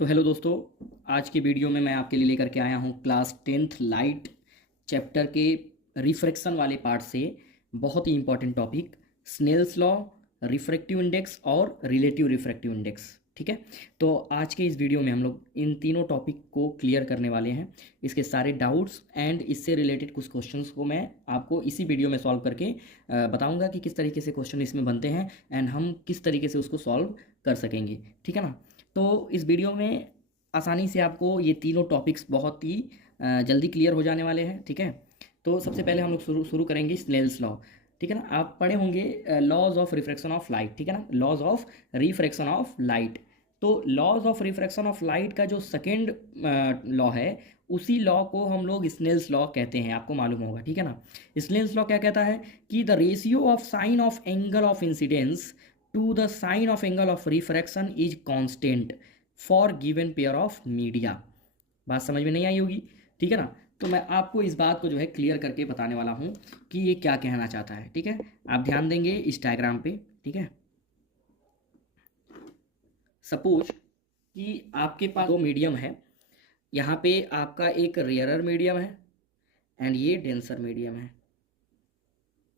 तो हेलो दोस्तों, आज की वीडियो में मैं आपके लिए लेकर के आया हूँ क्लास 10th लाइट चैप्टर के रिफ्रैक्शन वाले पार्ट से बहुत ही important topic Snell's law, refractive index और रिलेटिव रिफ्रैक्टिव इंडेक्स। ठीक है, तो आज के इस वीडियो में हम लोग इन तीनों टॉपिक को क्लियर करने वाले हैं। इसके सारे डाउट्स एंड इससे रिलेटेड कुछ क्वेश्चंस को मैं आपको इसी वीडियो में सॉल्व करके बताऊंगा कि किस तरीके से क्वेश्चन इसमें बनते हैं एंड हम किस तरीके से उसको सॉल्व कर सकेंगे। ठीक है ना। तो इस वीडियो में आसानी से आपको ये तीनों टॉपिक्स बहुत ही जल्दी क्लियर हो जाने वाले हैं। ठीक है, तो सबसे पहले हम लोग शुरू शुरू करेंगे स्नेल्स लॉ। ठीक है ना, आप पढ़े होंगे laws of refraction of light. ठीक है ना, laws of refraction of light. तो laws of refraction of light का जो सेकेंड लॉ है, उसी लॉ को हम लोग स्नेल्स लॉ कहते हैं, आपको मालूम होगा। ठीक है ना, स्नेल्स लॉ क्या कहता है कि the ratio of sine of angle of incidence to the sine of angle of refraction is constant for given pair of media. बात समझ में नहीं आई होगी। ठीक है ना, तो मैं आपको इस बात को जो है क्लियर करके बताने वाला हूं कि ये क्या कहना चाहता है। ठीक है, आप ध्यान देंगे इस डायग्राम पे। ठीक है, सपोज कि आपके पास दो मीडियम है। यहाँ पे आपका एक रेयरर मीडियम है एंड ये डेंसर मीडियम है।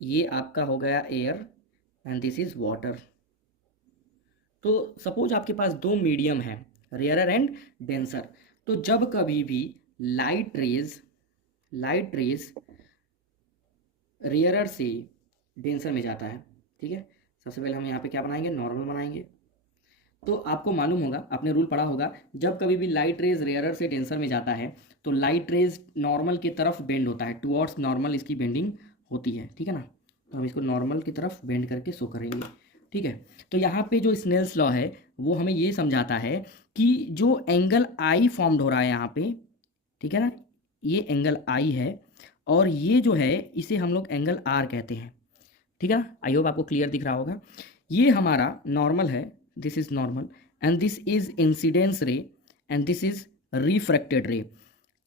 ये आपका हो गया air and this is water. तो सपोज आपके पास दो मीडियम है, रेयरर एंड डेंसर। तो जब कभी भी लाइट रेज रेयरर से डेंसर में जाता है, ठीक है, सबसे पहले हम यहाँ पे क्या बनाएंगे, नॉर्मल बनाएंगे। तो आपको मालूम होगा, आपने रूल पढ़ा होगा, जब कभी भी लाइट रेज रेयरर से डेंसर में जाता है तो लाइट रेज नॉर्मल की तरफ बेंड होता है, टुवर्ड्स नॉर्मल इसकी बेंडिंग होती है। ठीक है ना, तो हम इसको नॉर्मल की तरफ बेंड करके शो करेंगे। ठीक है, तो यहाँ पे जो स्नेल्स लॉ है वो हमें ये समझाता है कि जो एंगल आई फॉर्म्ड हो रहा है यहाँ पे, ठीक है ना, ये एंगल आई है और ये जो है इसे हम लोग एंगल आर कहते हैं। ठीक है ना, आई होप आपको क्लियर दिख रहा होगा। ये हमारा नॉर्मल है, this is normal and this is incidence रे एंड दिस इज रिफ्रैक्टेड रे।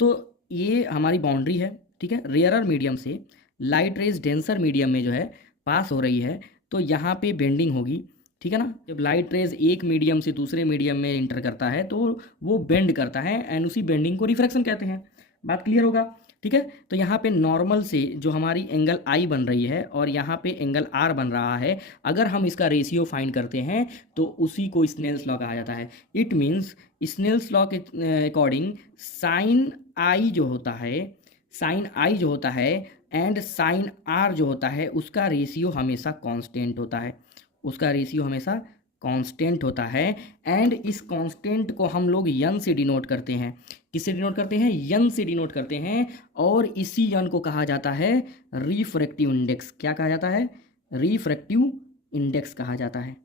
तो ये हमारी बाउंड्री है। ठीक है, रेयरर मीडियम से लाइट रेज डेंसर मीडियम में जो है पास हो रही है, तो यहाँ पे बेंडिंग होगी। ठीक है ना, जब लाइट रेज एक मीडियम से दूसरे मीडियम में इंटर करता है तो वो बेंड करता है एंड उसी बेंडिंग को रिफ्रैक्शन कहते हैं। बात क्लियर होगा। ठीक है, तो यहाँ पे नॉर्मल से जो हमारी एंगल आई बन रही है और यहाँ पे एंगल आर बन रहा है, अगर हम इसका रेशियो फाइंड करते हैं तो उसी को स्नेल्स लॉ कहा जाता है। इट मीन्स स्नेल्स लॉ के अकॉर्डिंग साइन आई जो होता है एंड साइन आर जो होता है उसका रेशियो हमेशा कांस्टेंट होता है, उसका रेशियो हमेशा कांस्टेंट होता है। एंड इस कांस्टेंट को हम लोग यन से डिनोट करते हैं। किससे डिनोट करते हैं, यन से डिनोट करते हैं। और इसी यन को कहा जाता है रिफ्रैक्टिव इंडेक्स। क्या कहा जाता है, रिफ्रैक्टिव इंडेक्स कहा जाता है।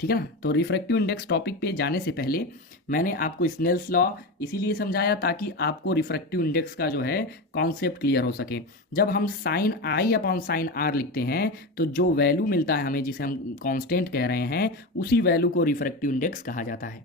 ठीक है ना, तो रिफ्रैक्टिव इंडेक्स टॉपिक पे जाने से पहले मैंने आपको स्नेल्स लॉ इसीलिए समझाया ताकि आपको रिफ्रैक्टिव इंडेक्स का जो है कॉन्सेप्ट क्लियर हो सके। जब हम sine i upon sine r लिखते हैं तो जो वैल्यू मिलता है हमें, जिसे हम कांस्टेंट कह रहे हैं, उसी वैल्यू को रिफ्रैक्टिव इंडेक्स कहा जाता है।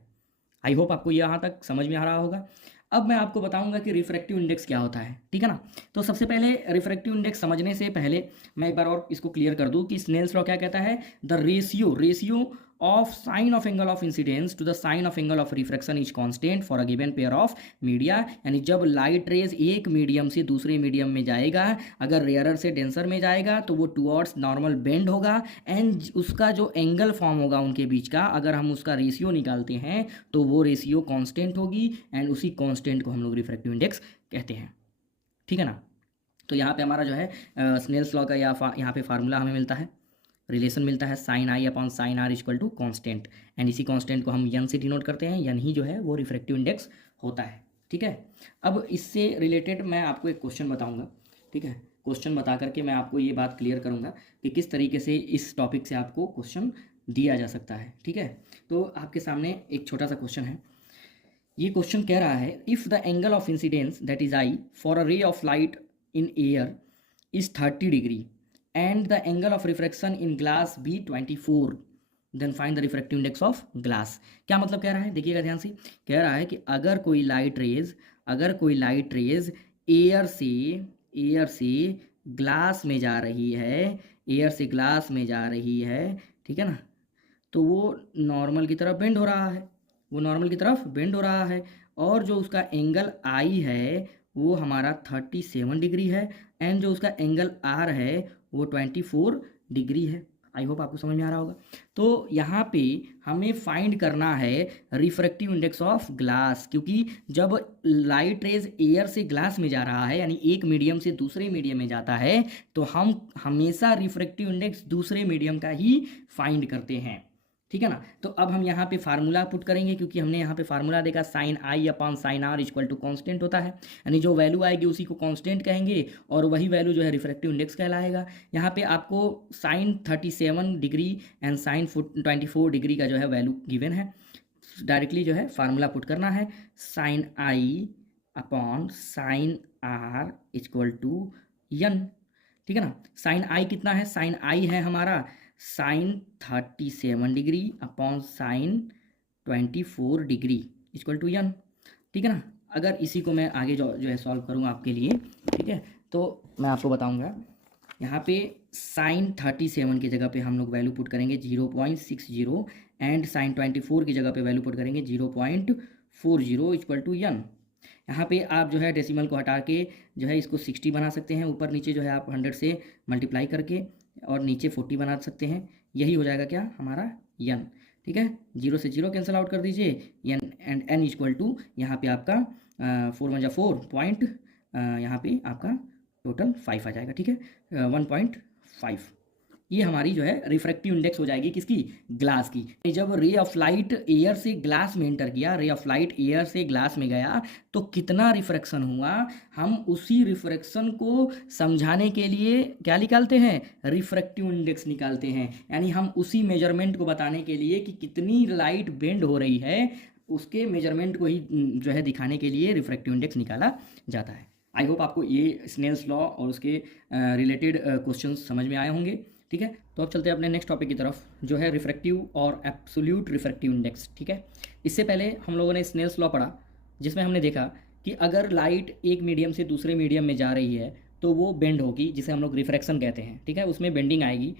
आई होप आपको यहाँ तक समझ में आ रहा होगा। अब मैं आपको बताऊंगा कि रिफ्रैक्टिव इंडेक्स क्या होता है। ठीक है ना, तो सबसे पहले रिफ्रैक्टिव इंडेक्स समझने से पहले मैं एक बार और इसको क्लियर कर दूं कि स्नेल्स लॉ क्या कहता है, the ratio of sine of angle of incidence to the sine of angle of refraction is constant for a given pair of media. यानी जब लाइट रेज एक मीडियम से दूसरे मीडियम में जाएगा, अगर रेयरर से डेंसर में जाएगा तो वो टुवर्ड्स नॉर्मल बेंड होगा एंड उसका जो एंगल फॉर्म होगा उनके बीच का, अगर हम उसका रेशियो निकालते हैं तो वो रेशियो कांस्टेंट होगी एंड उसी कांस्टेंट को हम लोग रिफ्रैक्टिव इंडेक्स कहते हैं। ठीक है ना, तो यहाँ पे हमारा जो है स्नेल्स लॉ का यहाँ पे फार्मूला हमें मिलता है, रिलेशन मिलता है, sine i upon sine r equal to constant and इसी कॉन्स्टेंट को हम यन से डिनोट करते हैं। यन ही जो है वो रिफ्रैक्टिव इंडेक्स होता है। ठीक है, अब इससे रिलेटेड मैं आपको एक क्वेश्चन बताऊंगा। ठीक है, क्वेश्चन बता करके मैं आपको ये बात क्लियर करूंगा कि किस तरीके से इस टॉपिक से आपको क्वेश्चन दिया जा सकता है। ठीक है, तो आपके सामने एक छोटा सा क्वेश्चन है। ये क्वेश्चन कह रहा है, if the angle of incidence that is i for a ray of light in air is 30 degree and the angle of refraction in glass be 24, then find the refractive index of glass. क्या मतलब कह रहा है, देखिएगा ध्यान से। कह रहा है कि अगर कोई लाइट रेज एयर से ग्लास में जा रही है, एयर से ग्लास में जा रही है, ठीक है ना, तो वो नॉर्मल की तरफ बेंड हो रहा है। वो नॉर्मल की तरफ बेंड हो रहा है, और जो उसका एंगल आई है वो हमारा 37 डिग्री है, एंड जो उसका एंगल आर है वो 24 डिग्री है। आई होप आपको समझ में आ रहा होगा। तो यहाँ पे हमें फाइंड करना है रिफ्रैक्टिव इंडेक्स ऑफ ग्लास, क्योंकि जब लाइट रेज एयर से ग्लास में जा रहा है, यानी एक मीडियम से दूसरे मीडियम में जाता है, तो हम हमेशा रिफ्रैक्टिव इंडेक्स दूसरे मीडियम का ही फाइंड करते हैं, ठीक है ना। तो अब हम यहाँ पे फार्मूला पुट करेंगे, क्योंकि हमने यहाँ पे फार्मूला देखा sine i upon sine r equal to constant होता है, यानी जो वैल्यू आएगी उसी को कांस्टेंट कहेंगे, और वही वैल्यू जो है रिफ्रैक्टिव इंडेक्स कहलाएगा। यहाँ पे आपको sine 37 degree and sine 24 degree का जो है वैल्यू गिवन है। डायरेक्टली जो है फार्मूला पुट करना है, sine i upon sine r equal to n, ठीक है ना। साइन आई कितना है, साइन आई है हमारा sine 37 degree upon sine 24 degree equal to n, ठीक है ना। अगर इसी को मैं आगे जो है सॉल्व करूँगा आपके लिए, ठीक है, तो मैं आपको बताऊँगा। यहाँ पे साइन 37 की जगह पे हम लोग वैल्यू पुट करेंगे 0.60, एंड साइन 24 की जगह पे वैल्यू पुट करेंगे 0.40 इक्वल टू एन। यहाँ पे आप जो है डेसिमल को हटा के जो है इसको 60 बना सकते हैं, ऊपर नीचे जो है आप 100 से मल्टीप्लाई करके, और नीचे 40 बना सकते हैं। यही हो जाएगा क्या हमारा एन, ठीक है। 0 से 0 कैंसिल आउट कर दीजिए, n and n equal to यहाँ पे आपका 4 × 4 पॉइंट, यहाँ पे आपका टोटल 5 आ जाएगा, ठीक है, 1.5। ये हमारी जो है रिफ्रैक्टिव इंडेक्स हो जाएगी किसकी, ग्लास की। जब रे ऑफ लाइट एयर से ग्लास में एंटर किया, रे ऑफ लाइट एयर से ग्लास में गया, तो कितना रिफ्रैक्शन हुआ, हम उसी रिफ्रैक्शन को समझाने के लिए क्या निकालते हैं, रिफ्रैक्टिव इंडेक्स निकालते हैं। यानी हम उसी मेजरमेंट को बताने के लिए कि कितनी लाइट बेंड हो रही है, उसके मेजरमेंट को ही जो है दिखाने के लिए रिफ्रैक्टिव इंडेक्स निकाला जाता है। आई होप आपको ये स्नेल्स लॉ और उसके रिलेटेड क्वेश्चन समझ में आए होंगे, ठीक है। तो अब चलते हैं अपने नेक्स्ट टॉपिक की तरफ, जो है रिफ्रैक्टिव और एब्सोल्यूट रिफ्रैक्टिव इंडेक्स, ठीक है। इससे पहले हम लोगों ने स्नेल्स लॉ पढ़ा, जिसमें हमने देखा कि अगर लाइट एक मीडियम से दूसरे मीडियम में जा रही है तो वो बेंड होगी, जिसे हम लोग रिफ्रैक्शन कहते हैं, ठीक है, उसमें बेंडिंग आएगी,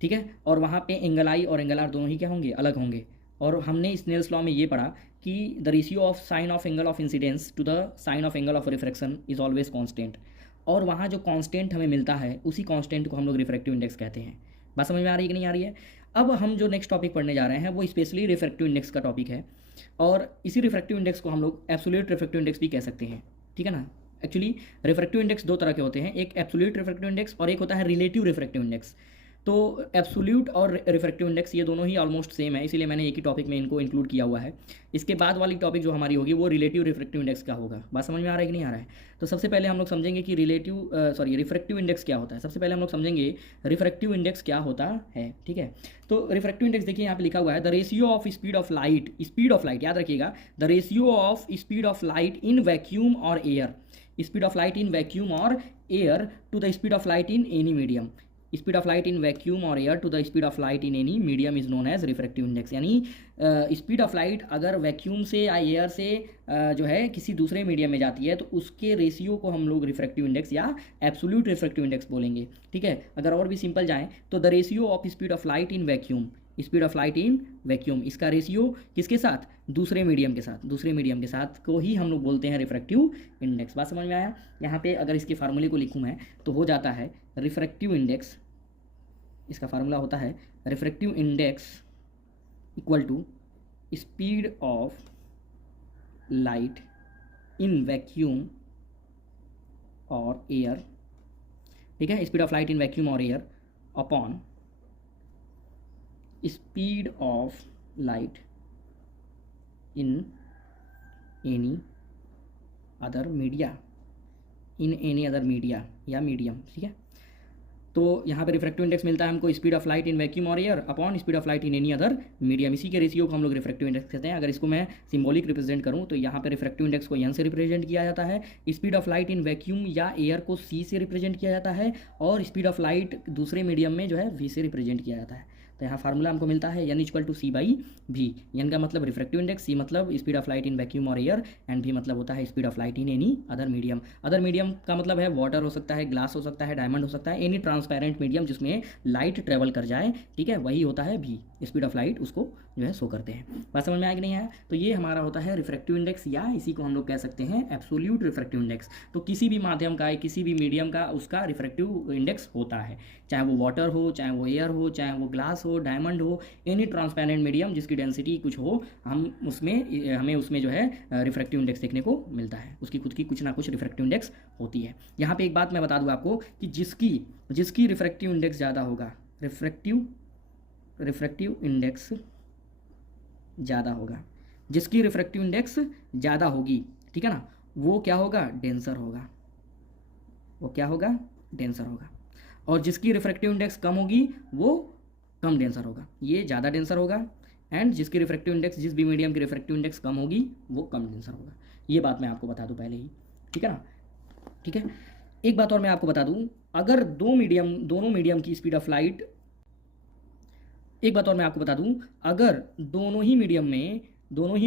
ठीक है। और वहाँ पे एंगल आई और एंगल आर दोनों ही क्या होंगे, अलग होंगे। और हमने स्नेल्स लॉ में ये पढ़ा कि the ratio of sine of angle of incidence to the sine of angle of refraction is always constant, और वहाँ जो कांस्टेंट हमें मिलता है उसी कांस्टेंट को हम लोग रिफ्रैक्टिव इंडेक्स कहते हैं। बात समझ में आ रही है कि नहीं आ रही है। अब हम जो नेक्स्ट टॉपिक पढ़ने जा रहे हैं वो स्पेशली रिफ्रैक्टिव इंडेक्स का टॉपिक है, और इसी रिफ्रैक्टिव इंडेक्स को हम लोग एब्सोल्यूट रिफ्रैक्टिव इंडेक्स भी कह सकते हैं, ठीक है ना। एक्चुअली रिफ्रैक्टिव इंडेक्स दो तरह के होते हैं, एक एब्सोल्यूट रिफ्रैक्टिव इंडेक्स और एक होता है रिलेटिव रिफ्रैक्टिव इंडेक्स। तो एब्सोल्यूट और रिफ्रैक्टिव इंडेक्स ये दोनों ही ऑलमोस्ट सेम है, इसीलिए मैंने एक ही टॉपिक में इनको इंक्लूड किया हुआ है। इसके बाद वाली टॉपिक जो हमारी होगी वो रिलेटिव रिफ्रैक्टिव इंडेक्स का होगा। बात समझ में आ रहा है कि नहीं आ रहा है। तो सबसे पहले हम लोग समझेंगे कि रिफ्रैक्टिव इंडेक्स क्या होता है। सबसे पहले हम लोग समझेंगे रिफ्रैक्टिव इंडेक्स क्या होता है, ठीक है। तो रिफ्रैक्टिव इंडेक्स देखिए यहाँ पे लिखा हुआ है the ratio of speed of light याद रखिएगा, the ratio of speed of light in vacuum और air, speed of light in vacuum और air to the speed of light in any medium, speed of light in vacuum और air to the speed of light in any medium is known as refractive index. यानी speed of light अगर vacuum से या air से जो है किसी दूसरे मीडियम में जाती है तो उसके रेशियो को हम लोग रिफ्रैक्टिव इंडेक्स या एब्सोल्यूट रिफ्रैक्टिव इंडेक्स बोलेंगे, ठीक है। अगर और भी सिंपल जाएँ तो the ratio of speed of light in vacuum, speed of light in vacuum, इसका रेशियो किसके साथ, दूसरे मीडियम के साथ को ही हम लोग बोलते हैं रिफ्रैक्टिव इंडेक्स। बात समझ में आया। यहाँ पे अगर इसके फार्मूले को लिखूँ मैं तो हो जाता है रिफ्रैक्टिव इंडेक्स, इसका फार्मूला होता है refractive index equal to speed of light in vacuum और एयर, ठीक है, speed of light in vacuum और air upon speed of light in any other media, या मीडियम, ठीक है। तो यहाँ पे रिफ्रैक्टिव इंडेक्स मिलता है हमको speed of light in vacuum और air upon speed of light in any other medium, इसी के रेशियो को हम लोग रिफ्रैक्टिव इंडेक्स कहते हैं। अगर इसको मैं सिंबॉलिक रिप्रेजेंट करूँ तो यहाँ पे रिफ्रैक्टिव इंडेक्स को एन से रिप्रेजेंट किया जाता है, speed of light in vacuum या एयर को सी से रिप्रेजेंट किया जाता है, और स्पीड ऑफ लाइट दूसरे मीडियम में जो है वी से रिप्रेजेंट किया जाता है। तो यहाँ फार्मूला हमको मिलता है n equal to c by v. N का मतलब रिफ्रैक्टिव इंडेक्स, सी मतलब speed of light in vacuum और एयर, एंड भी मतलब होता है speed of light in any other medium. Other medium का मतलब है वाटर हो सकता है, ग्लास हो सकता है, डायमंड हो सकता है, एनी ट्रांसपेरेंट मीडियम जिसमें लाइट ट्रेवल कर जाए, ठीक है, वही होता है भी। स्पीड ऑफ लाइट उसको जो है शो करते हैं। बात समझ में आया कि नहीं आया? तो ये हमारा होता है रिफ्रैक्टिव इंडेक्स, या इसी को हम लोग कह सकते हैं एब्सोल्यूट रिफ्रैक्टिव इंडेक्स। तो किसी भी माध्यम का, किसी भी मीडियम का उसका रिफ्रैक्टिव इंडेक्स होता है, चाहे वो वाटर हो, चाहे वो एयर हो, चाहे वो ग्लास हो, डायमंड हो, एनी ट्रांसपेरेंट मीडियम जिसकी डेंसिटी कुछ हो, हमें उसमें जो है रिफ्रैक्टिव इंडेक्स देखने को मिलता है। उसकी खुद की कुछ ना कुछ रिफ्रैक्टिव इंडेक्स होती है। यहाँ पे एक बात मैं बता दूँ आपको कि जिसकी रिफ्रैक्टिव इंडेक्स ज़्यादा होगा, रिफ्रैक्टिव इंडेक्स ज़्यादा होगा, जिसकी रिफ्रैक्टिव इंडेक्स ज़्यादा होगी, ठीक है ना, वो क्या होगा? डेंसर होगा। वो क्या होगा? डेंसर होगा। और जिसकी रिफ्रैक्टिव इंडेक्स कम होगी वो कम डेंसर होगा। ये ज़्यादा डेंसर होगा, एंड जिसकी रिफ्रैक्टिव इंडेक्स, जिस भी मीडियम की रिफ्रैक्टिव इंडेक्स कम होगी वो कम डेंसर होगा। ये बात मैं आपको बता दूँ पहले ही, ठीक है ना? ठीक है। एक बात और मैं आपको बता दूँ, अगर दोनों मीडियम की स्पीड ऑफ लाइट, एक बात और मैं आपको बता दूं, अगर दोनों ही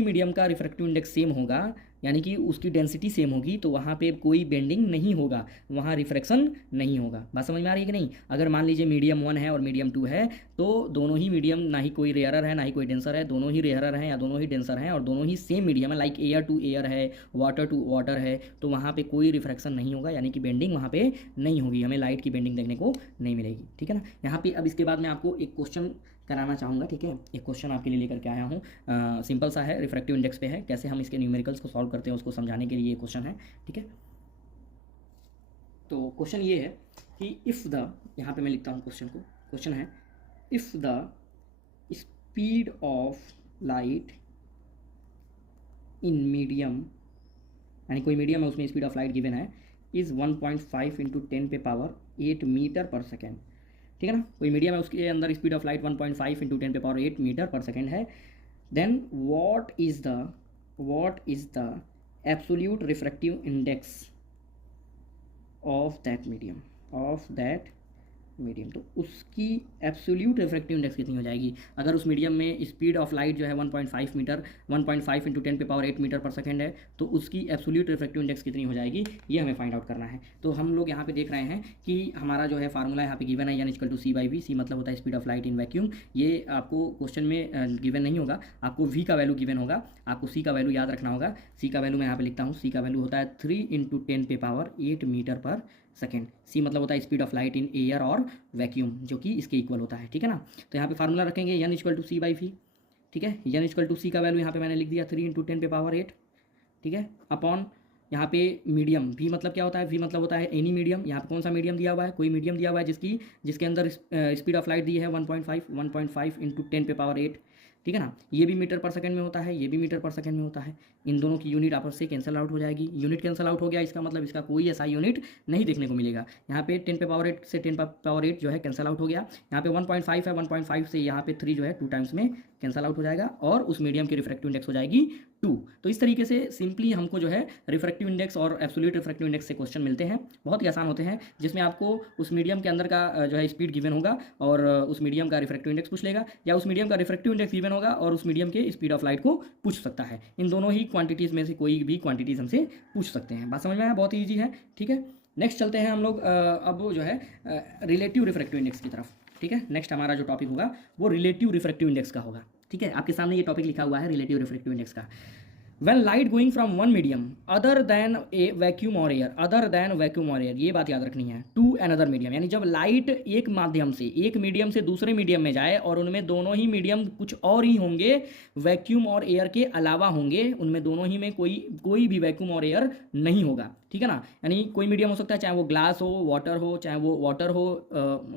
मीडियम का रिफ्रैक्टिव इंडेक्स सेम होगा, यानी कि उसकी डेंसिटी सेम होगी, तो वहाँ पे कोई बेंडिंग नहीं होगा, वहाँ रिफ्रैक्शन नहीं होगा। बात समझ में आ रही है कि नहीं? अगर मान लीजिए मीडियम 1 है और मीडियम 2 है, तो दोनों ही मीडियम, ना ही कोई रेयरर है ना ही कोई डेंसर है, दोनों ही रेयरर हैं या दोनों ही डेंसर हैं, और दोनों ही सेम मीडियम है, लाइक एयर टू एयर है, वाटर टू वाटर है, तो वहाँ पे कोई रिफ्रैक्शन नहीं होगा, यानी कि बेंडिंग वहाँ पे नहीं होगी, हमें लाइट की बेंडिंग देखने को नहीं मिलेगी, ठीक है ना? यहाँ पे अब इसके बाद मैं आपको एक क्वेश्चन कराना चाहूँगा, ठीक है? एक क्वेश्चन आपके लिए लेकर के आया हूँ, सिंपल सा है, रिफ्रैक्टिव इंडेक्स पे है, कैसे हम इसके न्यूमेरिकल्स को सॉल्व करते हैं उसको समझाने के लिए ये क्वेश्चन है, ठीक है? तो क्वेश्चन ये है कि इफ़ द, यहाँ पे मैं लिखता हूँ क्वेश्चन को, क्वेश्चन है if the speed of light in medium, यानी कोई मीडियम है उसमें स्पीड ऑफ लाइट गिवन है, इज़ 1.5 इंटू 10 पे पावर 8 मीटर पर सेकेंड, ठीक है ना? कोई मीडियम है उसके अंदर स्पीड ऑफ लाइट 1.5 इंटू 10 पे पावर 8 मीटर पर सेकेंड है, then what is the absolute refractive index of that medium, तो उसकी एब्सोल्यूट रिफ्रैक्टिव इंडेक्स कितनी हो जाएगी? अगर उस मीडियम में स्पीड ऑफ लाइट जो है 1.5 इंटू 10 पे पावर 8 मीटर पर सेकेंड है, तो उसकी एब्सोल्यूट रिफ्रैक्टिव इंडेक्स कितनी हो जाएगी, ये हमें फाइंड आउट करना है। तो हम लोग यहाँ पे देख रहे हैं कि हमारा जो है फार्मूला यहाँ पे गिवन है, n=c/v, c मतलब होता है speed of light in vacuum. ये आपको क्वेश्चन में गिवन नहीं होगा, आपको v का वैल्यू गिवन होगा, आपको c का वैल्यू याद रखना होगा। c का वैल्यू मैं यहाँ पे लिखता हूँ, c का वैल्यू होता है 3 इंटू 10 पे power 8 metre per second. c मतलब होता है speed of light in air और वैक्यूम, जो कि इसके इक्वल होता है, ठीक है ना? तो यहाँ पे फार्मूला रखेंगे n=c/v, ठीक है? n=c का वैल्यू यहाँ पे मैंने लिख दिया 3 इंटू 10 पे पावर 8, ठीक है, अपॉन यहाँ पे मीडियम, v मतलब क्या होता है? v मतलब होता है एनी मीडियम। यहाँ पे कौन सा मीडियम दिया हुआ है? कोई मीडियम दिया हुआ है जिसके अंदर स्पीड ऑफ लाइट दी है 1.5 इंटू 10 पे पावर 8, ठीक है ना? ये भी मीटर पर सेकंड में होता है, ये भी मीटर पर सेकंड में होता है। इन दोनों की यूनिट आपस से कैंसिल आउट हो जाएगी। यूनिट कैंसिल आउट हो गया, इसका मतलब इसका कोई ऐसा यूनिट नहीं देखने को मिलेगा। यहाँ पे 10 पे पावर 8 से 10 पावर 8 जो है कैंसिल आउट हो गया। यहाँ पे 1.5 है, 1.5 से यहाँ पे 3 जो है 2 टाइम्स में कैंसिल आउट हो जाएगा, और उस मीडियम की रिफ्रैक्टिव इंडेक्स हो जाएगी 2। तो इस तरीके से सिंपली हमको जो है रिफ्रैक्टिव इंडेक्स और एब्सोल्यूट रिफ्रैक्टिव इंडेक्स से क्वेश्चन मिलते हैं, बहुत ही आसान होते हैं, जिसमें आपको उस मीडियम के अंदर का जो है स्पीड गिवन होगा और उस मीडियम का रिफ्रैक्टिव इंडेक्स पूछ लेगा, या उस मीडियम का रिफ्रैक्टिव इंडेक्स गिवन होगा और उस मीडियम के स्पीड ऑफ लाइट को पूछ सकता है। इन दोनों ही क्वांटिटीज़ में से कोई भी क्वांटिटीज़ हमसे पूछ सकते हैं। बात समझ में आया? बहुत ईजी है, ठीक है? नेक्स्ट चलते हैं हम लोग अब जो है रिलेटिव रिफ्रैक्टिव इंडेक्स की तरफ, ठीक है? नेक्स्ट हमारा जो टॉपिक होगा वो रिलेटिव रिफ्रैक्टिव इंडेक्स का होगा, ठीक है? आपके सामने ये टॉपिक लिखा हुआ है रिलेटिव रिफ्रैक्टिव इंडेक्स का। When light going from one medium other than a vacuum or air, ये बात याद रखनी है, to another medium, यानी जब लाइट एक मीडियम से दूसरे मीडियम में जाए और उनमें दोनों ही मीडियम कुछ और ही होंगे, वैक्यूम और एयर के अलावा होंगे, उनमें दोनों ही में कोई भी वैक्यूम और एयर नहीं होगा, ठीक है ना? यानी कोई मीडियम हो सकता है, चाहे वो ग्लास हो, वाटर हो,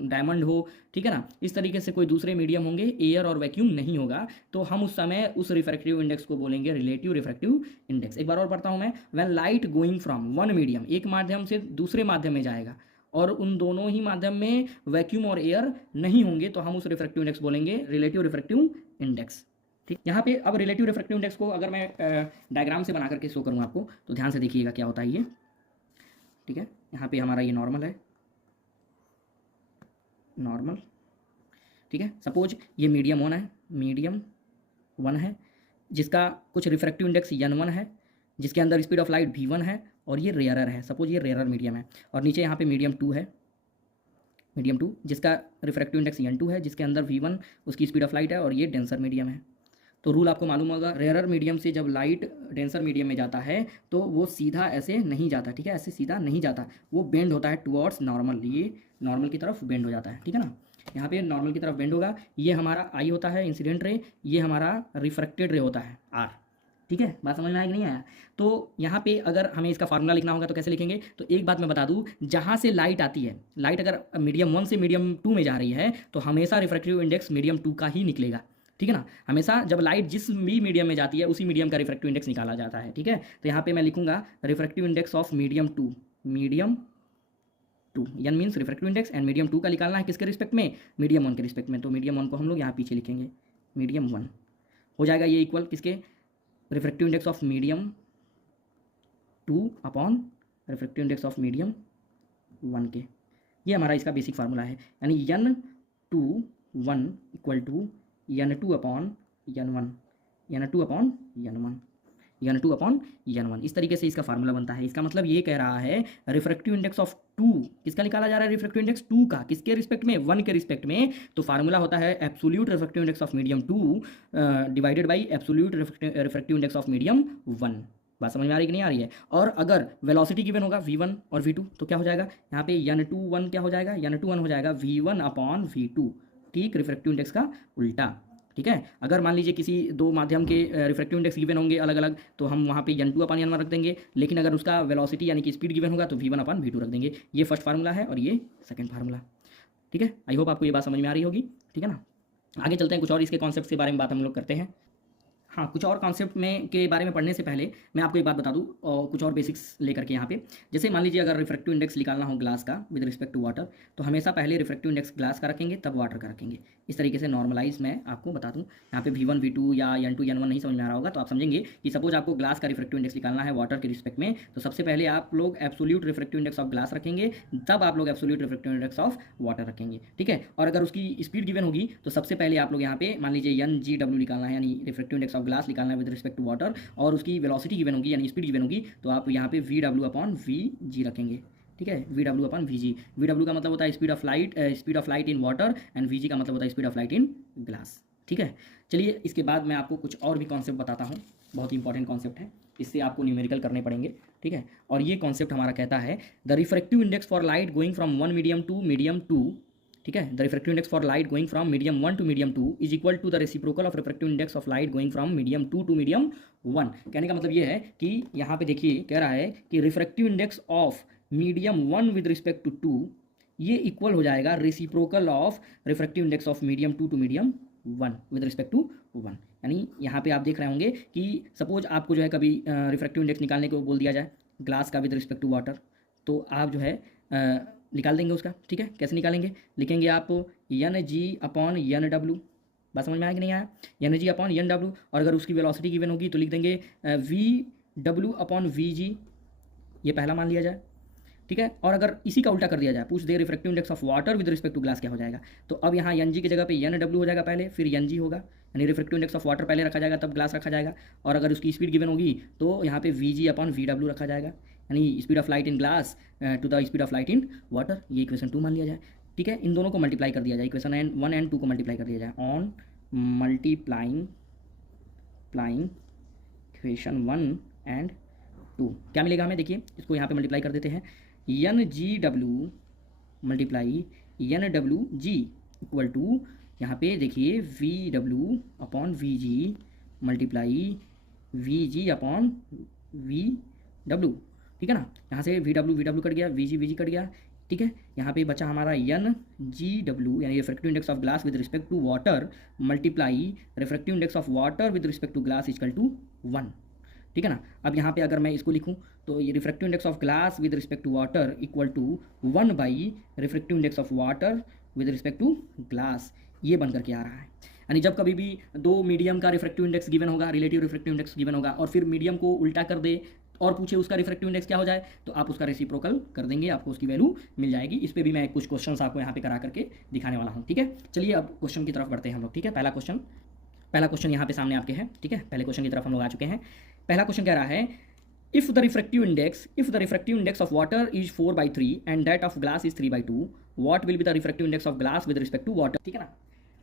डायमंड हो, ठीक है ना? इस तरीके से कोई दूसरे मीडियम होंगे, एयर और वैक्यूम नहीं होगा, तो हम उस समय उस रिफ्रैक्टिव इंडेक्स को बोलेंगे रिलेटिव रिफ्रैक्टिव इंडेक्स। एक बार और पढ़ता हूं मैं, when light going from one medium, एक माध्यम से दूसरे माध्यम में जाएगा और उन दोनों ही माध्यम में वैक्यूम और एयर नहीं होंगे, तो हम उस रिफ्रैक्टिव इंडेक्स बोलेंगे रिलेटिव रिफ्रैक्टिव इंडेक्स, ठीक? यहाँ पे अब रिलेटिव रिफ्रैक्टिव इंडेक्स को अगर मैं डायग्राम से बना करके शो करूँ आपको, तो ध्यान से देखिएगा क्या होता है ये, ठीक है? यहाँ पे हमारा ये नॉर्मल है, नॉर्मल, ठीक है? सपोज ये मीडियम 1 है, जिसका कुछ रिफ्रैक्टिव इंडेक्स n1 है, जिसके अंदर स्पीड ऑफ लाइट v1 है, और ये रेयरर है, सपोज ये रेयरर मीडियम है, और नीचे यहाँ पे मीडियम 2 है, मीडियम 2 जिसका रिफ्रैक्टिव इंडेक्स n2 है, जिसके अंदर v1 उसकी स्पीड ऑफ लाइट है और ये डेंसर मीडियम है। तो रूल आपको मालूम होगा, रेयरर मीडियम से जब लाइट डेंसर मीडियम में जाता है तो वो सीधा ऐसे नहीं जाता, ठीक है, ऐसे सीधा नहीं जाता, वो बेंड होता है टुवर्ड्स नॉर्मल, ये नॉर्मल की तरफ बेंड हो जाता है, ठीक है ना। यहाँ पे नॉर्मल की तरफ बेंड होगा, ये हमारा आई होता है इंसिडेंट रे, ये हमारा रिफ्रैक्टेड रे होता है आर, ठीक है। बात समझ में आया कि नहीं आया। तो यहाँ पे अगर हमें इसका फार्मूला लिखना होगा तो कैसे लिखेंगे, तो एक बात मैं बता दूँ, जहाँ से लाइट आती है, लाइट अगर मीडियम 1 से मीडियम 2 में जा रही है तो हमेशा रिफ्रैक्टिव इंडेक्स मीडियम 2 का ही निकलेगा, ठीक है ना। हमेशा जब लाइट जिस भी मीडियम में जाती है उसी मीडियम का रिफ्रैक्टिव इंडेक्स निकाला जाता है, ठीक है। तो यहाँ पे मैं लिखूंगा refractive index of medium 2, medium 2, n means refractive index, and medium 2 का निकालना है किसके रिस्पेक्ट में, मीडियम 1 के रिस्पेक्ट में। तो मीडियम 1 को हम लोग यहाँ पीछे लिखेंगे, मीडियम 1 हो जाएगा ये इक्वल किसके, refractive index of medium 2 upon refractive index of medium 1 के। ये हमारा इसका बेसिक फार्मूला है, यानी n2 equal to n2 upon n1, n2 upon n1, n2 upon n1, इस तरीके से इसका फार्मूला बनता है। इसका मतलब ये कह रहा है रिफ्रैक्टिव इंडेक्स ऑफ 2 किसका निकाला जा रहा है, रिफ्रैक्टिव इंडेक्स 2 का, किसके रिस्पेक्ट में, 1 के रिस्पेक्ट में। तो फार्मूला होता है absolute refractive index of medium 2 divided by absolute refractive index of medium 1। बात समझ में आ रही कि नहीं आ रही है। और अगर वेलोसिटी गिवन होगा v1 और v2 तो क्या हो जाएगा, यहाँ पे n21 क्या हो जाएगा, n21 हो जाएगा v1 अपॉन v2, ठीक, रिफ्रैक्टिव इंडेक्स का उल्टा, ठीक है। अगर मान लीजिए किसी दो माध्यम के रिफ्रैक्टिव इंडेक्स गिवन होंगे अलग अलग तो हम वहाँ पे n2 अपॉन n1 रख देंगे, लेकिन अगर उसका वेलोसिटी यानी कि स्पीड गिवन होगा तो v1 अपॉन v2 रख देंगे। ये फर्स्ट फार्मूला है और ये सेकंड फार्मूला, ठीक है। आई होप आपको ये बात समझ में आ रही होगी, ठीक है ना। आगे चलते हैं, कुछ और इसके कॉन्सेप्ट के बारे में बात हम लोग करते हैं। हाँ, कुछ और कॉन्सेप्ट में के बारे में पढ़ने से पहले मैं आपको एक बात बता दूं और कुछ और बेसिक्स लेकर के यहाँ पे, जैसे मान लीजिए अगर रिफ्रैक्टिव इंडेक्स निकालना हो ग्लास का विद रिस्पेक्ट टू वाटर तो हमेशा पहले रिफ्रैक्टिव इंडेक्स ग्लास का रखेंगे तब वाटर का रखेंगे। इस तरीके से नॉर्मलाइज मैं आपको बता दूं। यहाँ पे v1 v2 या n2 n1 नहीं समझ में आ रहा होगा तो आप समझेंगे कि सपोज आपको ग्लास का रिफ्रैक्टिव इंडेक्स निकालना है वाटर के रिस्पेक्ट में, तो सबसे पहले आप लोग absolute refractive index of glass रखेंगे, तब आप लोग absolute refractive index of water रखेंगे, ठीक है। और अगर उसकी स्पीड गिवन होगी तो सबसे पहले आप लोग यहाँ पे मान लीजिए NGW निकालना है, यानी रिफ्रैक्टिव इंडेक्स ऑफ ग्लास निकालना है विद रिस्पेक्ट टू वाटर, और उसकी वेलोसिटी गिवन होगी यानी स्पीड गिवन होगी, तो आप यहाँ पे VW अपॉन VG रखेंगे, ठीक है, VW अपॉन VG। VW का मतलब होता है speed of light in water, and VG का मतलब होता है speed of light in glass, ठीक है। चलिए इसके बाद मैं आपको कुछ और भी कॉन्सेप्ट बताता हूँ, बहुत ही इंपॉर्टेंट कॉन्सेप्ट है, इससे आपको न्यूमेरिकल करने पड़ेंगे, ठीक है। और ये कॉन्सेप्ट हमारा कहता है the refractive index for light going from one medium to medium 2, ठीक है, the refractive index for light going from medium 1 to medium 2 is equal to the reciprocal of refractive index of light going from medium 2 to medium 1। कहने का मतलब ये है कि यहाँ पे देखिए कह रहा है कि refractive index of medium 1 with respect to 2 ये इक्वल हो जाएगा reciprocal of refractive index of medium 2 to medium 1 with respect to 1। यानी यहाँ पे आप देख रहे होंगे कि सपोज आपको जो है कभी रिफ्रैक्टिव इंडेक्स निकालने को बोल दिया जाए ग्लास का विद रिस्पेक्ट टू वाटर, तो आप जो है निकाल देंगे उसका, ठीक है। कैसे निकालेंगे, लिखेंगे आप NG अपॉन NW, बात समझ में आया कि नहीं आया, NG अपॉन NW, और अगर उसकी वेलोसिटी गिवन होगी तो लिख देंगे VW अपॉन VG, ये पहला मान लिया जाए, ठीक है। और अगर इसी का उल्टा कर दिया जाए, पूछ दे refractive index of water with respect to glass क्या हो जाएगा, तो अब यहाँ NG की जगह पे NW हो जाएगा पहले, फिर NG होगा, यानी रिफ्रैक्टिव इंडेक्स ऑफ वाटर पहले रखा जाएगा तब ग्लास रखा जाएगा, और अगर उसकी स्पीड गिवन होगी तो यहाँ पे VG अपॉन VW रखा जाएगा, यानी speed of light in glass to the speed of light in water, ये इक्वेशन 2 मान लिया जाए, ठीक है। इन दोनों को मल्टीप्लाई कर दिया जाए, इक्वेशन 1 एंड 2 को मल्टीप्लाई कर दिया जाए, ऑन मल्टीप्लाइंग इक्वेशन 1 एंड 2 क्या मिलेगा हमें, देखिए इसको यहाँ पे मल्टीप्लाई कर देते हैं, NGW multiply NWG equal to यहाँ पे देखिए VW upon VG multiply VG upon VW, ठीक है ना। यहाँ से VW कट गया, VG कट गया, ठीक है। यहाँ पे बचा हमारा NGW यानी refractive index of glass with respect to water multiply refractive index of water with respect to glass equal to 1, ठीक है ना। अब यहाँ पे अगर मैं इसको लिखूँ तो ये refractive index of glass with respect to water equal to 1 by refractive index of water with respect to glass, ये बन करके आ रहा है। यानी जब कभी भी दो मीडियम का रिफ्रैक्टिव इंडेक्स गिवन होगा, रिलेटिव रिफ्रैक्टिव इंडेक्स गिवन होगा, और फिर मीडियम को उल्टा कर दे और पूछे उसका रिफ्रैक्टिव इंडेक्स क्या हो जाए, तो आप उसका रेसिप्रोकल कर देंगे, आपको उसकी वैल्यू मिल जाएगी। इस पे भी मैं कुछ क्वेश्चंस आपको यहाँ पे करा करके दिखाने वाला हूँ, ठीक है। चलिए अब क्वेश्चन की तरफ बढ़ते हैं हम लोग, ठीक है। पहला क्वेश्चन यहाँ पे सामने आपके है, ठीक है। पहले क्वेश्चन की तरफ हम लोग आ चुके हैं। पहला क्वेश्चन कह रहा है if the refractive index of water is 4/3 and that of glass is 3/2, what will be the refractive index of glass with respect to water, ठीक है ना।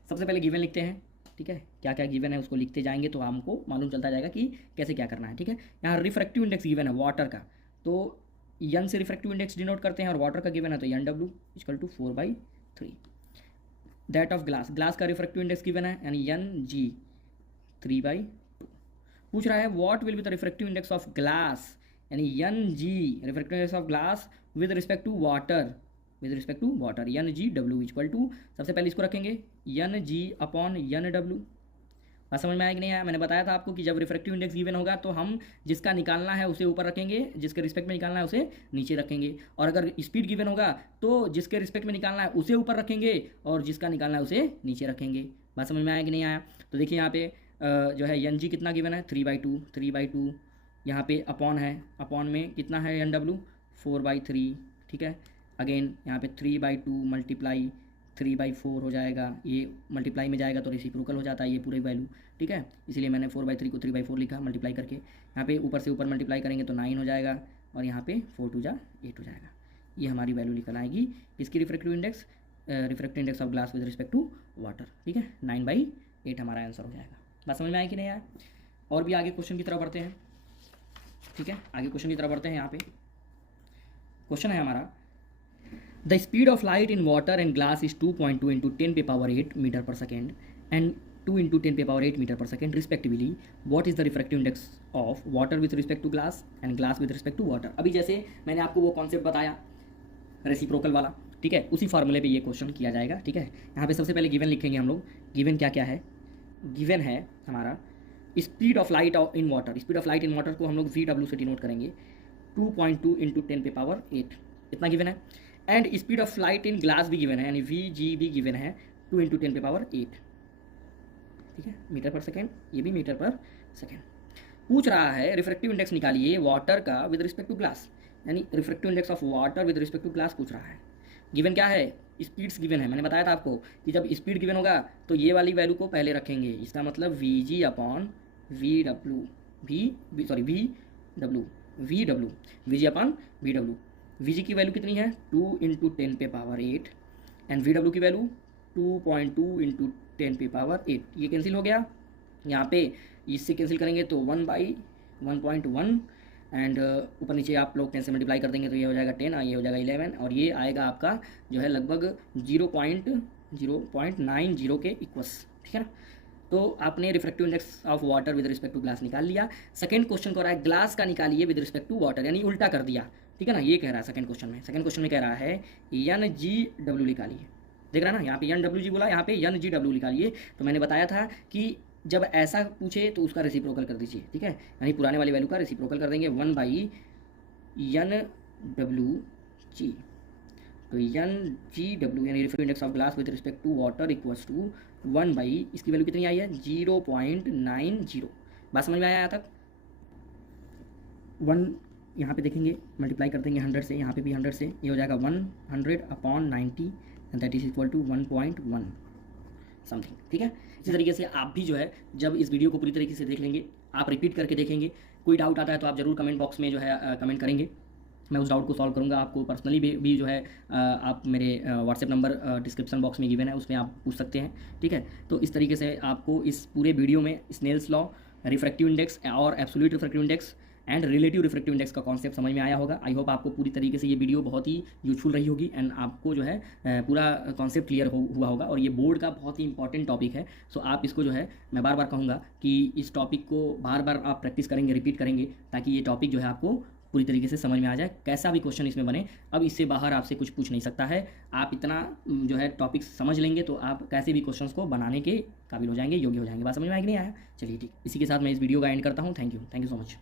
सबसे पहले गिवन लिखते हैं, ठीक है, क्या क्या गिवन है उसको लिखते जाएंगे तो हमको मालूम चलता जाएगा कि कैसे क्या करना है, ठीक है। यहाँ रिफ्रैक्टिव इंडेक्स गिवन है वाटर का, तो एन से रिफ्रैक्टिव इंडेक्स डिनोट करते हैं, और वाटर का गिवन है तो N W equal to 4/3। That of glass, glass का रिफ्रैक्टिव इंडेक्स गिवन है यानी एन जी 3/2। पूछ रहा है what will be the refractive index of glass, यानी N G refractive index of glass with respect to water, with respect to water, N G W equal to, सबसे पहले इसको रखेंगे N G upon N W. बात समझ में आया कि नहीं आया। मैंने बताया था आपको कि जब रिफ्रैक्टिव इंडेक्स गिवन होगा तो हम जिसका निकालना है उसे ऊपर रखेंगे, जिसके रिस्पेक्ट में निकालना है उसे नीचे रखेंगे, और अगर स्पीड गिवन होगा तो जिसके रिस्पेक्ट में निकालना है उसे ऊपर रखेंगे और जिसका निकालना है उसे नीचे रखेंगे। बात समझ में आया कि नहीं आया। तो देखिए यहाँ पे जो है एन जी कितना गिवन है 3/2, यहाँ पे अपॉन है, अपॉन में कितना है एन डब्ल्यू 4/3, ठीक है। अगेन यहाँ पे 3/2 मल्टीप्लाई 3/4 हो जाएगा, ये मल्टीप्लाई में जाएगा तो रेसिप्रोकल हो जाता है ये पूरे वैल्यू, ठीक है। इसलिए मैंने 4/3 को 3/4 लिखा मल्टीप्लाई करके। यहाँ पे ऊपर से ऊपर मल्टीप्लाई करेंगे तो 9 हो जाएगा, और यहाँ पे 4 2 जा 8 हो जाएगा। ये हमारी वैल्यू निकल आएगी इसकी refractive index, refractive index of glass with respect to water, ठीक है। 9/8 हमारा आंसर हो जाएगा। बात समझ में आया कि नहीं आया। और भी आगे क्वेश्चन की तरफ बढ़ते हैं, ठीक है, आगे क्वेश्चन की तरफ बढ़ते हैं। यहाँ पे क्वेश्चन है हमारा, the speed of light in water and glass is 2.2 into 10⁻8 metre per second and 2 into 10⁻8 metre per second respectively. What is the refractive index of water with respect to glass and glass with respect to water. अभी जैसे मैंने आपको वो concept बताया reciprocal वाला, ठीक है, उसी फार्मूले पे ये क्वेश्चन किया जाएगा, ठीक है। यहाँ पे सबसे पहले गिवन लिखेंगे हम लोग। गिवन क्या क्या है, गिवन है हमारा speed of light in water, speed of light in water को हम लोग VW से डिनोट करेंगे 2.2 इंटू 10⁸, इतना गिवन है। And speed of light in glass भी गिवन है, यानी VG भी गिवन है 2 इंटू 10⁸, ठीक है, मीटर पर सेकेंड, ये भी मीटर पर सेकेंड। पूछ रहा है रिफ्रैक्टिव इंडेक्स निकालिए वाटर का विद रिस्पेक्ट टू ग्लास, यानी refractive index of water with respect to glass पूछ रहा है। गिवन क्या है, स्पीड्स गिवन है। मैंने बताया था आपको कि जब स्पीड गिवन होगा तो ये वाली वैल्यू को पहले रखेंगे, इसका मतलब VG upon VW, VG upon VW। VG की वैल्यू कितनी है 2 इंटू 10⁸, एंड VW की वैल्यू 2.2 इंटू 10⁸। ये कैंसिल हो गया, यहाँ पे इससे कैंसिल करेंगे तो 1/1.1, एंड ऊपर नीचे आप लोग 10 से मल्टीप्लाई कर देंगे तो ये हो जाएगा 10, ये हो जाएगा 11, और ये आएगा आपका जो है लगभग 0.90 के इक्वस, ठीक है ना। तो आपने refractive index of water with respect to glass निकाल लिया। सेकंड क्वेश्चन को रहा है ग्लास का निकालिए विद रिस्पेक्ट टू वाटर, यानी उल्टा कर दिया, ठीक है ना। ये कह रहा है सेकंड क्वेश्चन में, कह रहा है NGW निकालिए। देख रहा है ना, यहाँ पे NWG बोला, यहाँ पे NGW निकालिए। तो मैंने बताया था कि जब ऐसा पूछे तो उसका रेसिप्रोकल कर दीजिए, ठीक है, यानी पुराने वाली वैल्यू का रेसिप्रोकल कर देंगे 1/NWG। तो NGW यानी refractive index of glass with respect to water equals to 1/, इसकी वैल्यू कितनी आई है 0.90। बात समझ में आया यहाँ तक। 1 यहाँ पे देखेंगे मल्टीप्लाई कर देंगे 100 से, यहाँ पे भी 100 से, ये हो जाएगा 100/90 and that is equal to 1.1 something, ठीक है। इसी तरीके से आप भी जो है जब इस वीडियो को पूरी तरीके से देख लेंगे, आप रिपीट करके देखेंगे, कोई डाउट आता है तो आप ज़रूर कमेंट बॉक्स में जो है कमेंट करेंगे, मैं उस डाउट को सॉल्व करूंगा। आपको पर्सनली भी जो है आप मेरे व्हाट्सएप नंबर डिस्क्रिप्शन बॉक्स में गिवन है, उसमें आप पूछ सकते हैं, ठीक है। तो इस तरीके से आपको इस पूरे वीडियो में स्नेल्स लॉ, रिफ्रैक्टिव इंडेक्स और absolute refractive index and relative refractive index का कॉन्सेप्ट समझ में आया होगा। आई होप आपको पूरी तरीके से ये वीडियो बहुत ही यूजफुल रही होगी, एंड आपको जो है पूरा कॉन्सेप्ट क्लियर हुआ होगा। और ये बोर्ड का बहुत ही इंपॉर्टेंट टॉपिक है, सो आप इसको जो है मैं बार बार कहूँगा कि इस टॉपिक को बार बार आप प्रैक्टिस करेंगे, रिपीट करेंगे, ताकि ये टॉपिक जो है आपको पूरी तरीके से समझ में आ जाए, कैसा भी क्वेश्चन इसमें बने। अब इससे बाहर आपसे कुछ पूछ नहीं सकता है। आप इतना जो है टॉपिक समझ लेंगे तो आप कैसे भी क्वेश्चंस को बनाने के काबिल हो जाएंगे, योग्य हो जाएंगे। बात समझ में आया कि नहीं आया। चलिए ठीक, इसी के साथ मैं इस वीडियो का एंड करता हूँ। Thank you so much.